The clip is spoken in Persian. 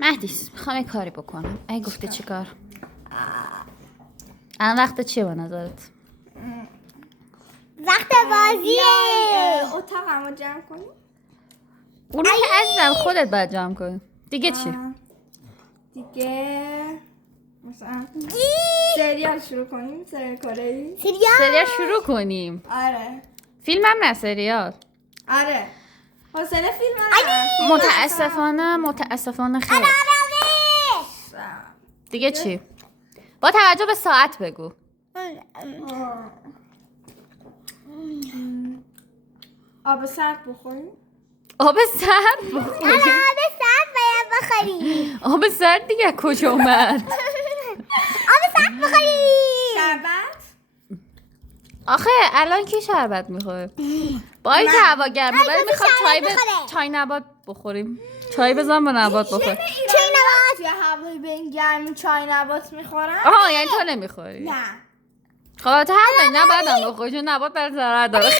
مهدیس میخوام یه کاری بکنم. ای گفته چی کار؟ الان وقت چیه به نظرت؟ وقت بازیه. اتاقمو جمع کنیم. اونو که عزیزم خودت باید جمع کنی. دیگه چی؟ دیگه مثلا سریال شروع کنیم. سریال کره. سریال شروع کنیم. آره فیلم هم نه سریال. آره حوصله فیلم متاسفانه خیر. دیگه چی؟ با توجه به ساعت بگو. آب سرد بخوریم. آب سرد بخوریم. آب سرد باید بخوری. آب سرد دیگه کجا اومد؟ آب سرد بخوری. شربت. آخه الان کی شربت میخوره؟ با این که هوا گرمه ولی میخوام چای نبات بخوریم. چای بزن با نبات بخور. چای نبات. یا هوای به این گرمی چای نبات میخورم. آها یعنی تو نمیخوری؟ نه خب البته حق داری نباید هم بخوری چون نبات برای ضرر داره.